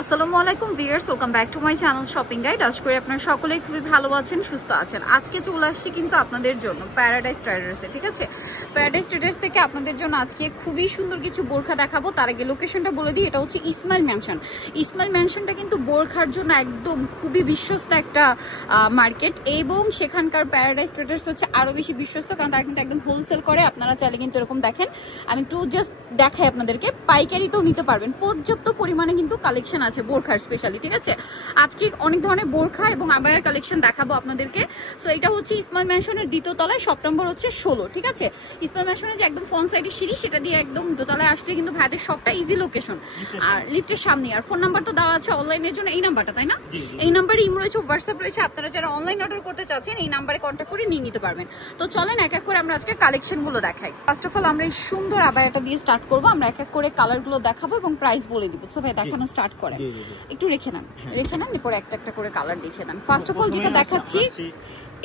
আসসালামু আলাইকুম viewers, welcome back to my channel shopping guide. আশা করি আপনারা সকলেই খুবই ভালো আছেন, সুস্থ আছেন। আজকে চলে আসছি কিন্তু আপনাদের জন্য প্যারাডাইস ট্রেডার্সে। ঠিক আছে, প্যারাডাইস ট্রেডার্স থেকে আপনাদের জন্য আজকে খুবই সুন্দর কিছু বোরখা দেখাবো। তার আগে লোকেশনটা বলে দিই, এটা হচ্ছে ইসমাইল ম্যানশন। ইসমাইল ম্যানশনটা কিন্তু বোরখার জন্য একদম খুবই বিশ্বস্ত একটা মার্কেট, এবং সেখানকার প্যারাডাইস ট্রেডার্স হচ্ছে আরও বেশি বিশ্বস্ত, কারণ তারা কিন্তু একদম হোলসেল করে। আপনারা চাইলে কিন্তু এরকম দেখেন, আমি একটু জাস্ট দেখাই আপনাদেরকে, পাইকারিতেও নিতে পারবেন। পর্যাপ্ত পরিমাণে কিন্তু কালেকশন আছে বোরখার স্পেশালি। ঠিক আছে, আজকে অনেক ধরনের বোরখা এবং আবায়ার কালেকশন দেখাবো আপনাদেরকে। সো এটা হচ্ছে ইসমাইল ম্যানশনের দ্বিতীয় তলায়, শপ নম্বর হচ্ছে 16। ঠিক আছে, ইসমাইল ম্যানশনের যে একদম ফ্রন্ট সাইডের সিঁড়ি, সেটা দিয়ে একদম দোতলায় আসলে কিন্তু ভাইদের শপটা ইজি লোকেশন, আর লিফটের সামনে। আর ফোন নাম্বার তো দেওয়া আছে অনলাইনের জন্য, এই নাম্বারটা, তাই না? এই নাম্বারে ইমো রয়েছে, হোয়াটসঅ্যাপ রয়েছে। আপনারা যারা অনলাইন অর্ডার করতে চাচ্ছেন এই নাম্বারে কন্ট্যাক্ট করে নিয়ে নিতে পারবেন। তো চলেন এক এক করে আমরা আজকে কালেকশনগুলো দেখাই। ফার্স্ট অফ অল আমরা এই সুন্দর আবায়াটা দিয়ে স্টার্ট করবো। আমরা এক এক করে কালারগুলো দেখাবো এবং প্রাইস বলে দিব। তো ভাই দেখানো স্টার্ট করেন, একটু রেখে নেন এরপর একটা একটা করে কালার দেখিয়ে দেন। ফার্স্ট অফ অল যেটা দেখাচ্ছি,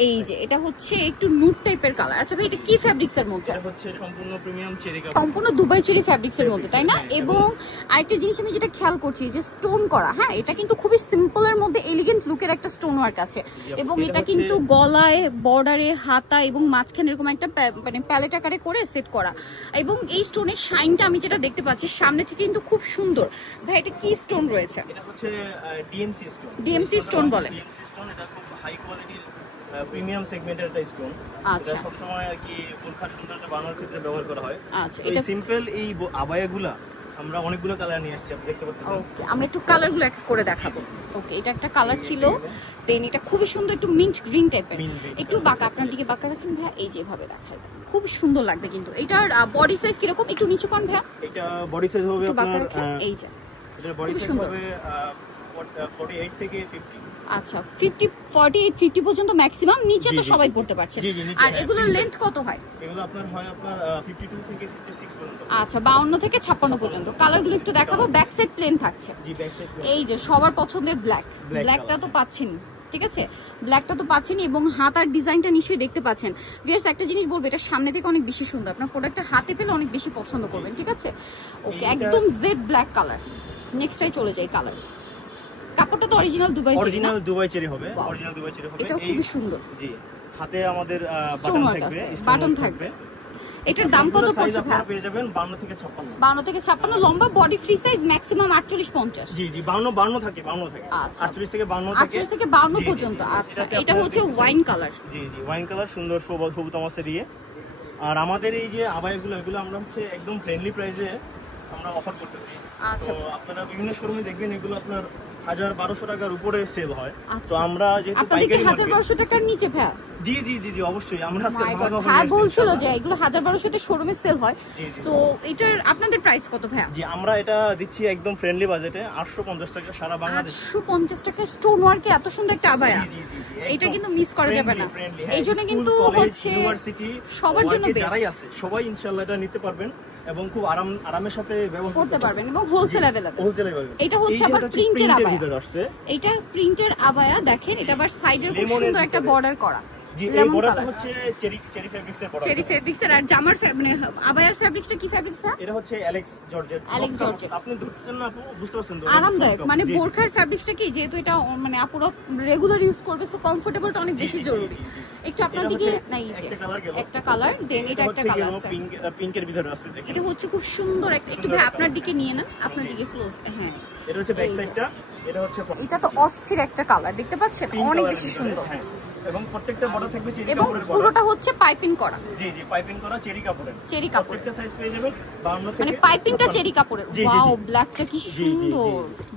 এই যে এটা হচ্ছে একটু নুড টাইপের কালার। আচ্ছা ভাই, এটা কি ফ্যাব্রিক্স এর মধ্যে? এটা হচ্ছে সম্পূর্ণ প্রিমিয়াম চেরি কাপড়, সম্পূর্ণ দুবাই চেরি ফ্যাব্রিক্স এর মধ্যে, তাই না? এবং আরেকটা জিনিস আমি যেটা খেয়াল করছি, যে স্টোন করা, হ্যাঁ, এটা কিন্তু খুবই সিম্পল এর মধ্যে এলিগেন্ট লুকের একটা স্টোন ওয়ার্ক আছে। এবং এটা কিন্তু গলায়, বর্ডারে, হাতা এবং মাঝখানে এরকম একটা মানে প্যালেট আকারে করে সেট করা। এবং এই স্টোনের শাইনটা আমি যেটা দেখতে পাচ্ছি সামনে থেকে কিন্তু খুব সুন্দর। ভাই এটা কি স্টোন রয়েছে? এটা হচ্ছে ডিএমসি স্টোন। ডিএমসি স্টোন বলে। ডিএমসি স্টোন, এটা খুব হাই কোয়ালিটির প্রিমিয়াম সেগমেন্টের একটা স্টোন। আচ্ছা, এটা সব সময় আর কি বোরখার সৌন্দর্য বাড়ানোর ক্ষেত্রে ব্যবহার করা হয়। আচ্ছা, এটা সিম্পল এই আবায়াগুলা আমরা অনেকগুলো কালার নিয়ে আসছি, আপনি দেখতে পাচ্ছেন। ওকে, আমরা একটু কালারগুলো এক করে দেখাবো। ওকে, এটা একটা কালার ছিল, দেন এটা খুবই সুন্দর, একটু মিন্ট গ্রিন টাইপের, একটু বাঁকা, আপনার দিকে বাঁকা রাখেন ভাইয়া, এই যে এভাবে দেখাই দেন, খুব সুন্দর লাগবে। কিন্তু এটার বডি সাইজ কিরকম? একটু নিচু কোন ভাইয়া? এটা বডি সাইজ হবে আপনার, এই যে এটার বডি সাইজ হবে 48 থেকে 50। আচ্ছা, 48-50 পর্যন্ত ম্যাক্সিমাম, নিচে তো সবাই পড়তে পারছে। আর এগুলোর লেন্থ কত হয়? এগুলো আপনার হয় আপনার 52 থেকে 56 পর্যন্ত। আচ্ছা, 52 থেকে 56 পর্যন্ত। কালারগুলো একটু দেখাবো। ব্যাক সাইড প্লেন থাকছে, এই যে সবার পছন্দের ব্ল্যাকটা তো পাচ্ছেন। ঠিক আছে, ব্ল্যাকটা তো পাচ্ছেন, এবং হাত আর ডিজাইনটা নিশ্চয়ই দেখতে পাচ্ছেন। ভিউয়ার্স, একটা জিনিস বলবো, এটা সামনে থেকে অনেক বেশি সুন্দর, আপনার প্রোডাক্টটা হাতে পেলে অনেক বেশি পছন্দ করবেন। ঠিক আছে, ওকে, একদম জেড ব্ল্যাক কালার। নেক্সটটাই চলে যাই কালার। কাপড়টা তো original Dubai cherry, original Dubai cherry হবে, অরিজিনাল দুবাই চেরি হবে। এটা খুবই সুন্দর। জি, হাতে আমাদের বাটন থাকবে। এটার দাম কত পড়ছে ভাই? পেয়ে যাবেন 52 থেকে 56। 52 থেকে 56, লম্বা, বডি ফ্রি সাইজ, ম্যাক্সিমাম 48-50। জি জি, 52 থাকে, 52 থাকে। আচ্ছা, 48 থেকে 52 থাকে, 48 থেকে 52 পর্যন্ত। আচ্ছা, এটা হচ্ছে ওয়াইন কালার। জি জি, ওয়াইন কালার, সুন্দর সবুজ তামাশা দিয়ে। আর আমাদের এই যে আবায়াগুলো, এগুলো আমরা হচ্ছে একদম ফ্রেন্ডলি প্রাইসে আমরা অফার করতেছি। আচ্ছা, তো আপনারা বিভিন্ন শোরুমে দেখবেন এগুলো আপনার 1000-1200 টাকার উপরে সেল হয়। তো আমরা যেহেতু পাইকারি, 1000-1200 টাকার নিচে ভাই? জি জি জি জি, অবশ্যই। আমরা আজকে ভাই বলছিল যে এগুলো 1000-1200 তে শোরুমে সেল হয়। সো এটার আপনাদের প্রাইস কত ভাই? জি, আমরা এটা দিচ্ছি একদম ফ্রেন্ডলি বাজেটে 850 টাকা সারা বাংলাদেশ। 850 টাকা স্টোন ওয়ার্কে এত সুন্দর একটা আবায়া, এটা কিন্তু মিস করা যাবে না। এইজন্য কিন্তু হচ্ছে ইউনিভার্সিটি সবার জন্য বেস্ট, যারাই আছে সবাই ইনশাআল্লাহ এটা নিতে পারবেন এবং খুব আরামের সাথে ব্যবহার করতে পারবেন, এবং হোলসেল अवेलेबल। এটা হচ্ছে আবার প্রিন্টের আবায়া, এটা প্রিন্টের আবায়া। দেখেন, এটা আবার সাইডের খুব সুন্দর একটা বর্ডার করা। জি, এই বর্ডারটা হচ্ছে চেরি ফেব্রিক্সের বর্ডার, চেরি ফেব্রিক্সের। আর জামার মানে আবায়ার ফেব্রিক্সটা কি ফেব্রিক্স ভাই? এটা হচ্ছে অ্যালেক্স জর্জেট। আপনি ধরতেছেন না আপু, বুঝতে পারছেন তো? আরামদায়ক, মানে বোরখার ফেব্রিক্সটা কি, যেহেতু এটা মানে আপুরা রেগুলার ইউজ করবে, সো কমফোর্টেবলটা অনেক বেশি জরুরি। একটু আপনার দিকে নাই, যে একটা কালার, দেন এটা একটা কালার আছে, পিঙ্কের ভিতরে আছে। দেখেন, এটা হচ্ছে খুব সুন্দর একটা, একটু ভাই আপনার দিকে নিয়ে নেন, আপনার দিকে ক্লোজ। হ্যাঁ, এটা হচ্ছে ব্যাক সাইডটা, এটা তো অস্থির একটা কালার, দেখতে পাচ্ছেন, অনেক বেশি সুন্দর। এবং প্রত্যেকটা বর্ডার থাকবে চেরি এবং কাপড়ের, পুরোটা হচ্ছে পাইপিং করা। জি জি, পাইপিং করা চেরি কাপড়ের, চেরি কাপড়। প্রত্যেকটা সাইজ পেয়ে যাবেন 52 থেকে, মানে পাইপিংটা চেরি কাপড়ের। ওয়াও, ব্ল্যাকটা কি সুন্দর,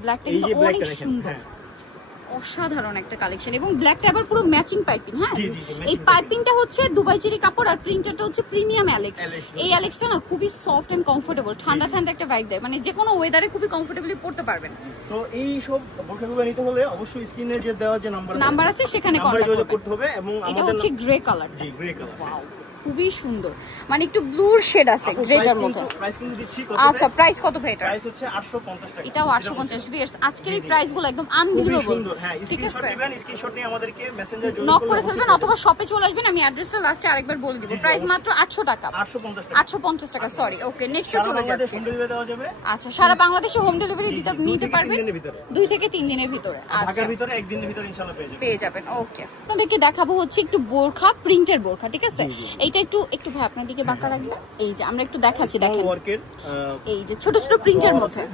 ব্ল্যাকটা কিন্তু অনেক সুন্দর, অসাধারণ একটা কালেকশন। এবং ব্ল্যাকটা আবার পুরো ম্যাচিং পাইপিং। হ্যাঁ, এই পাইপিংটা হচ্ছে দুবাই চেরি কাপড়, আর প্রিন্টারটা হচ্ছে প্রিমিয়াম অ্যালেক্স। এই অ্যালেক্সটা না খুবই সফট এন্ড কমফোর্টেবল, ঠান্ডা ঠান্ডা একটা ভাইব দেয়, মানে যে কোনো ওয়েদারে খুবই কমফোর্টেবলি পড়তে পারবেন। তো এই সব বোরখাগুলো নিতে হলে অবশ্যই স্ক্রিনে যে দেওয়া যে নাম্বার আছে সেখানে কন্টাক্ট করতে হবে। এবং এটা হচ্ছে গ্রে কালার। জি, গ্রে কালার। ওয়াও, খুবই সুন্দর, মানে একটু ব্লুর শেড আছে গ্রেটার মধ্যে। প্রাইস কিন্তু দিচ্ছি কত? আচ্ছা প্রাইস কত ভাই এটা? প্রাইস হচ্ছে 850 টাকা। এটাও 850 ভিউয়ার্স। আজকের এই প্রাইসগুলো একদম আনবিলিভেবল। হ্যাঁ, ঠিক আছে, স্ক্রিনশট নিয়ে আমাদেরকে মেসেঞ্জার জন্য নক করে ফেলবেন অথবা শপে চলে আসবেন। আমি অ্যাড্রেসটা লাস্টে আরেকবার বলে দিব। প্রাইস মাত্র 800 টাকা, 850 টাকা। সরি, ওকে নেক্সটে চলে যাচ্ছে। আচ্ছা, সারা বাংলাদেশে হোম ডেলিভারি নিতে পারবেন 2 থেকে 3 দিনের ভিতরে। আচ্ছা, ঢাকার ভিতরে 1 দিনের ভিতরে ইনশাআল্লাহ পেয়ে যাবেন। ওকে, আপনাদেরকে দেখাবো হচ্ছে একটু বোরখা, প্রিন্টের বোরখা। ঠিক আছে, এইটা একটু ভাই আপনার দিকে বাঁকা রাখবেন। এই যে আমরা একটু দেখাচ্ছি, দেখেন এই যে ছোট ছোট প্রিন্টের মধ্যে।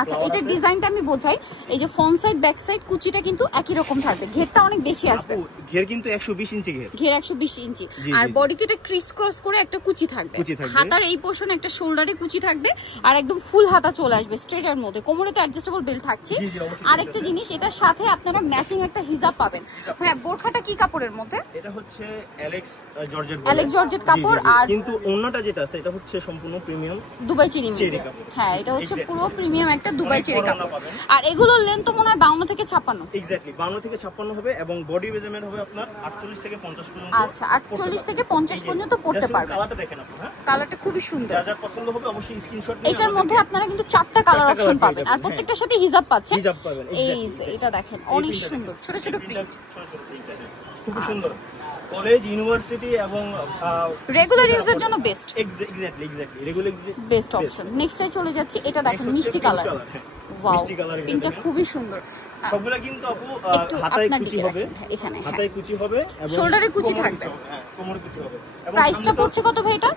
আচ্ছা, এটা ডিজাইনটা আমি বোঝাই। এই যে ফ্রন্ট সাইড ব্যাক সাইড কুচিটা কিন্তু একই রকম থাকবে, ঘেরটা অনেক বেশি আসবে। ঘের কিন্তু 120 ইঞ্চি ঘের 120 ইঞ্চি। আর বডিতে এটা ক্রিস ক্রস করে একটা কুচি থাকবে। হাতার এই পোরশনে একটা শোল্ডারে কুচি থাকবে আর একদম ফুল হাতা চলে আসবে স্ট্রেটের মধ্যে। কোমরে তো অ্যাডজাস্টেবল বেল্ট থাকছে। আরেকটা জিনিস, এটার সাথে আপনারা ম্যাচিং একটা হিজাব পাবেন। হ্যাঁ, বোরখাটা কি কাপড়ের মধ্যে? এটা হচ্ছে অ্যালেক্স জর্জেট কাপড়। আর কিন্তু ওন্নাটা যেটা আছে এটা হচ্ছে সম্পূর্ণ প্রিমিয়াম দুবাই চেরি কাপড়। হ্যাঁ, এটা হচ্ছে পুরো প্রিমিয়াম একটা দুবাই চেরি কাপড়। আর এগুলোর লেন্থ তো মনে হয় 52 থেকে 56। এক্স্যাক্টলি 52 থেকে 56 হবে এবং বডি মেজারমেন্ট হবে আপনার 48 থেকে 50 পর্যন্ত। আচ্ছা, 48 থেকে 50 পর্যন্ত পড়তে পারবে। কালারটা দেখেন আপনি। হ্যাঁ, কালারটা খুবই সুন্দর। যার পছন্দ হবে অবশ্যই স্ক্রিনশট নিয়ে। এটার মধ্যে আপনারা কিন্তু 4টা কালার অপশন পাবেন আর প্রত্যেকটার সাথে হিজাব পাচ্ছেন। এই যে এটা দেখেন, অনেক সুন্দর ছোট ছোট প্রিন্ট, খুব সুন্দর। কলেজ, ইউনিভার্সিটি এবং রেগুলার ইউজের জন্য best. Exactly regular best option. নেক্সটে চলে যাচ্ছে, এটা দেখেন মিষ্টি কালার। ওয়াও, প্রিন্টটা খুবই সুন্দর। সবগুলা কিন্তু আপু হাতায় কুচি হবে, এখানে হাতায় কুচি হবে এবং শোল্ডারে কুচি থাকবে। হ্যাঁ, কোমরে কুচি হবে। এবং প্রাইসটা পড়ছে কত ভাই এটা?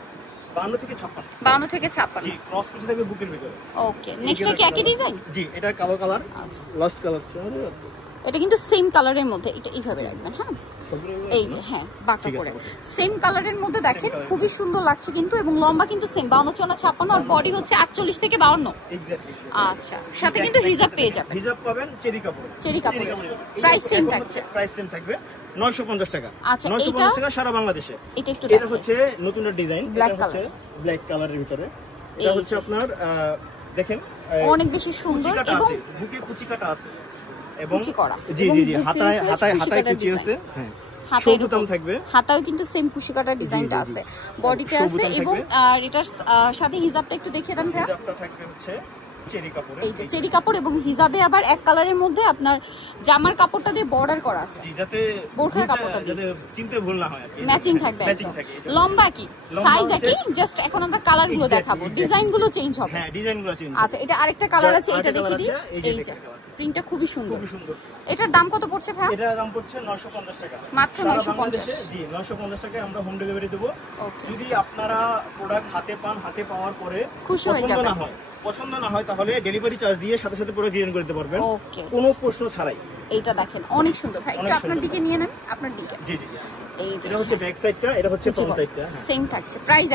52 থেকে 56। 52 থেকে 56। জি, ক্রস কুচি থাকবে বুকের ভিতরে। ওকে, নেক্সটে কি একই ডিজাইন? জি, এটা কালো কালার। আচ্ছা, লাস্ট কালার। এটা কিন্তু সেম কালারের মধ্যে। এটা এইভাবে রাখবেন। হ্যাঁ, এই যে হ্যাঁ বাঁকা করে সেম কালারের মধ্যে দেখেন, খুবই সুন্দর লাগছে কিন্তু। এবং লম্বা কিন্তু সেম 52 না 56 আর বডি হচ্ছে 48 থেকে 52। আচ্ছা, সাথে কিন্তু হিজাব পেয়ে যাবেন। হিজাব পাবেন চেরি কাপড়। প্রাইস সেম থাকছে। প্রাইস সেম থাকবে 950 টাকা। আচ্ছা, 950 টাকা সারা বাংলাদেশে। এটা হচ্ছে নতুন ডিজাইন, এটা হচ্ছে ব্ল্যাক কালারের ভিতরে। এটা হচ্ছে আপনার দেখেন অনেক বেশি সুন্দর এবং বুকে কুচি কাটা আছে এবং কুচি করা। জি, হাতায় কুচি আছে। হ্যাঁ, হাতায় বোতাম থাকবে। হাতাও কিন্তু সেম কুচি কাটা ডিজাইনটা আছে, বডিতে আছে। এবং আর এটার সাথে হিজাবটা একটু দেখিয়ে দেন ভাই। হিজাবটা থাকবে হচ্ছে চেরি কাপড়। এই যে চেরি কাপড় এবং হিজাবে আবার এক কালারের মধ্যে আপনার জামার কাপড়টা দিয়ে বর্ডার করা আছে। জি, যাতে বোরখার কাপড়টা দিয়ে যাতে চিনতে ভুল না হয় আর কি। ম্যাচিং থাকবে। লম্বা কি সাইজ একই, জাস্ট এখন আমরা কালারগুলো দেখাবো, ডিজাইনগুলো চেঞ্জ হবে। হ্যাঁ, ডিজাইনগুলো চেঞ্জ। আচ্ছা, এটা আরেকটা কালার আছে, এটা দেখিয়ে দিই। এই যে প্রিন্টটা খুবই সুন্দর। এটার দাম কত পড়ছে ভাই? এটার দাম পড়ছে 950 টাকা। মাত্র 950। জি, 950 টাকায় আমরা হোম ডেলিভারি দেব। যদি আপনারা প্রোডাক্ট হাতে পান, হাতে পাওয়ার পরে খুশি হয়ে যাবেন, পছন্দ না হয় তাহলে ডেলিভারি চার্জ দিয়ে সাথে সাথে প্রোডাক্ট রিটার্ন করতে পারবেন, কোনো প্রশ্ন ছাড়াই। এইটা দেখেন অনেক সুন্দর ভাই, একটু আপনার দিকে নিয়ে নেন, আপনার দিকে। জি জি, এই যে এটা হচ্ছে ব্যাক সাইডটা, এটা হচ্ছে ফ্রন্ট সাইডটা। সেম থাকছে, প্রাইস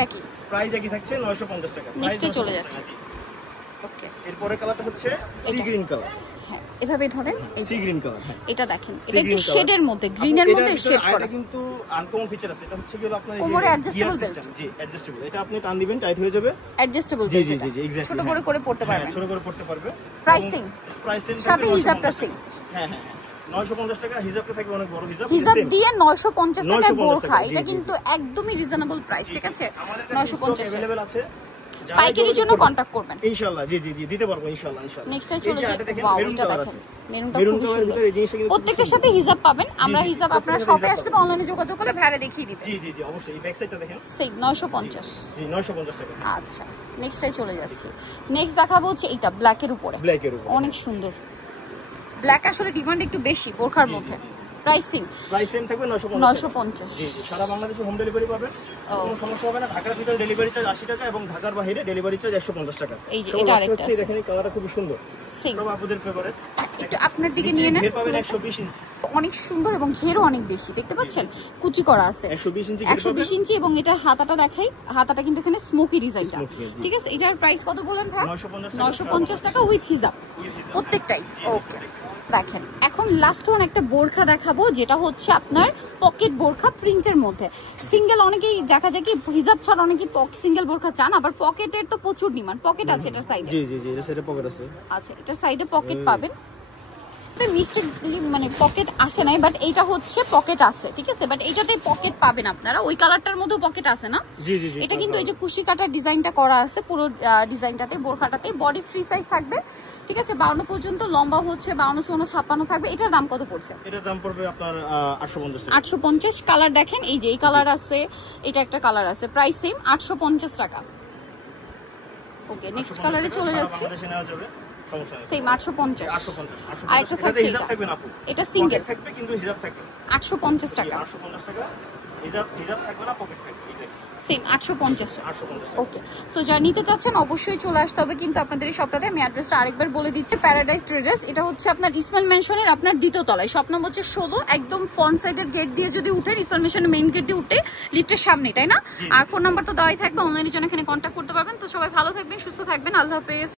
একই থাকছে 950 টাকা। নেক্সটে চলে যাচ্ছে। ওকে, এরপরে কালারটা হচ্ছে সি গ্রিন কালার। হ্যাঁ, এভাবে ধরেন, এই সি গ্রিন কালার। এটা দেখেন, এটা একটু শেডের মধ্যে, গ্রিনের মধ্যে শেড করা। এটা কিন্তু আনকমন ফিচার আছে, এটা হচ্ছে কি আপনার কোমরে অ্যাডজাস্টেবল বেল্ট। জি, অ্যাডজাস্টেবল। এটা আপনি টান দিবেন টাইট হয়ে যাবে, অ্যাডজাস্টেবল বেল্ট। জি জি জি, এক্স্যাক্টলি। ছোট করে করে পড়তে পারবেন। ছোট করে পড়তে পারবে। প্রাইসিং সাথে হিজাবটা সেম। হ্যাঁ হ্যাঁ, 950 টাকা। হিজাবটা থাকবে অনেক বড় হিজাব। হিজাব দিয়ে 950 টাকায় বোরখা, এটা কিন্তু একদমই রিজনেবল প্রাইস। ঠিক আছে, 950 अवेलेबल আছে। পাইকারির জন্য কন্টাক্ট করবেন ইনশাআল্লাহ। জি জি জি, দিতে পারবো ইনশাআল্লাহ ইনশাআল্লাহ। নেক্সট চলে যাই। ওয়াও, এটা দেখেন, মেরুনটা খুব সুন্দর। প্রত্যেকটার সাথে হিজাব পাবেন। আমরা হিজাব আপনারা শপে আসলে বা অনলাইনে যোগাযোগ করলে ভাড়া দেখিয়ে দিবেন। জি জি জি, অবশ্যই। ব্যাক সাইডটা দেখেন, সেম 950। জি, 950 টাকা। আচ্ছা, নেক্সটে চলে যাচ্ছি। নেক্সট দেখাবো হচ্ছে এটা ব্ল্যাকের উপরে। অনেক সুন্দর। ব্ল্যাক আসলে ডিমান্ড একটু বেশি বোরখার মধ্যে। প্রাইস সেম থাকবে 950। জি জি, সারা বাংলাদেশে হোম ডেলিভারি পাবেন, কোনো সমস্যা হবে না। ঢাকার ভিতরে ডেলিভারি চার্জ 80 টাকা এবং ঢাকার বাইরে ডেলিভারি চার্জ 150 টাকা। এই যে এটা আরেকটা আছে, দেখেন কালারটা খুব সুন্দর, সেম। সব আপনাদের ফেভারিট। একটু আপনার দিকে নিয়ে নেন। ঘের পাবেন 120 ইঞ্চি, অনেক সুন্দর এবং ঘেরও অনেক বেশি। দেখতে পাচ্ছেন কুচি করা আছে 120 ইঞ্চি এবং এটা হাতাটা দেখাই, হাতাটা কিন্তু এখানে স্মোকি ডিজাইনটা। ঠিক আছে, এটার প্রাইস কত বলেন ভাই? 950 টাকা উইথ হিজাব প্রত্যেকটাই। ওকে, দেখেন এখন লাস্ট ওয়ান একটা বোরখা দেখাবো, যেটা হচ্ছে আপনার পকেট বোরখা প্রিন্টের মধ্যে। সিঙ্গেল অনেকেই দেখা যায় কি হিজাব ছাড়া অনেকেই সিঙ্গেল বোরখা চান, আবার পকেটের তো প্রচুর ডিমান্ড। পকেট আছে এটার সাইডে? জি জি জি, এটার সাইডে পকেট আছে। আচ্ছা, এটার সাইডে পকেট পাবেন। মিস্টেক মানে পকেট আসে নাই, বাট এইটা হচ্ছে পকেট আছে, ঠিক আছে, বাট এইটাতে পকেট পাবেন আপনারা। ওই কালারটার মধ্যেও পকেট আছে না? জি জি জি। এটা কিন্তু এই যে কুশি কাটার ডিজাইনটা করা আছে পুরো ডিজাইনটাতে, বোরখাটাতে। বডি ফ্রি সাইজ থাকবে, ঠিক আছে, 52 পর্যন্ত, লম্বা হচ্ছে 52, 54, 56 থাকবে। এটার দাম কত পড়ছে? এটার দাম পড়বে আপনার 850 টাকা। 850। কালার দেখেন, এই যে এই কালার আছে, এটা একটা কালার আছে, প্রাইস সেম 850 টাকা। ওকে, নেক্সট কালারে চলে যাচ্ছি। সেম 850। আরেকটা থাকছে এটা সিঙ্গেল থাকবে কিন্তু হিজাব থাকবে 850 টাকা। 850 টাকা। হিজাব থাকবে না, পকেট থাকবে। সেম 850 টাকা। ওকে, সো যারা নিতে চাচ্ছেন অবশ্যই চলে আসতে হবে কিন্তু আপনাদের এই শপটাতে। আমি অ্যাড্রেসটা আরেকবার বলে দিচ্ছি, প্যারাডাইস ট্রেডার্স। এটা হচ্ছে আপনার ইসমাইল মেনশনের আপনার দ্বিতীয় তলায়, শপ নম্বর হচ্ছে 16। একদম ফ্রন্ট সাইডের গেট দিয়ে যদি উঠেন, ইসমাইল মেনশনের মেইন গেট দিয়ে উঠে লিফটের সামনে, তাই না? আর ফোন নাম্বার তো দেওয়াই থাকবে, অনলাইনের জন্য এখানে কন্ট্যাক্ট করতে পারবেন। তো সবাই ভালো থাকবেন, সুস্থ থাকবেন, আল্লাহ হাফেজ।